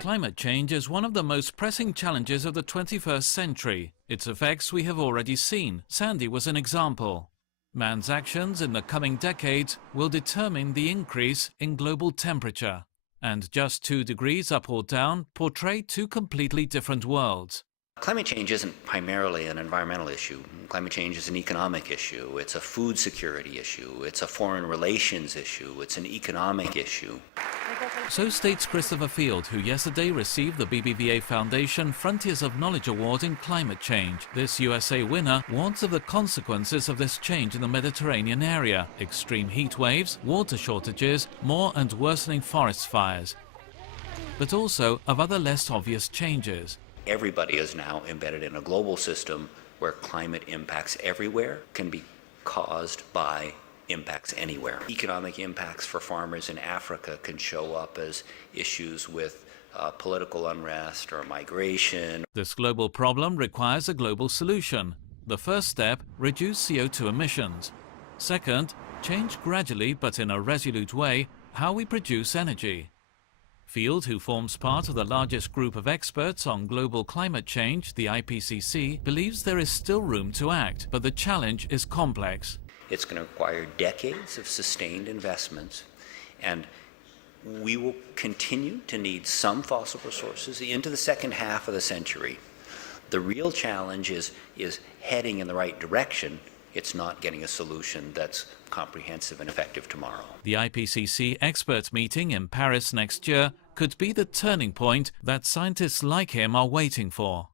Climate change is one of the most pressing challenges of the 21st century. Its effects we have already seen. Sandy was an example. Man's actions in the coming decades will determine the increase in global temperature. And just 2 degrees up or down portray two completely different worlds. Climate change isn't primarily an environmental issue. Climate change is an economic issue. It's a food security issue. It's a foreign relations issue. It's an economic issue. So states Christopher Field, who yesterday received the BBVA Foundation Frontiers of Knowledge Award in climate change. This USA winner warns of the consequences of this change in the Mediterranean area: extreme heat waves, water shortages, more and worsening forest fires, but also of other less obvious changes. Everybody is now embedded in a global system where climate impacts everywhere can be caused by impacts anywhere. Economic impacts for farmers in Africa can show up as issues with political unrest or migration. This global problem requires a global solution. The first step, reduce CO2 emissions. Second, change gradually but in a resolute way how we produce energy. Field, who forms part of the largest group of experts on global climate change, the IPCC, believes there is still room to act, but the challenge is complex. It's going to require decades of sustained investments, and we will continue to need some fossil resources into the second half of the century. The real challenge is heading in the right direction. It's not getting a solution that's comprehensive and effective tomorrow. The IPCC experts meeting in Paris next year could be the turning point that scientists like him are waiting for.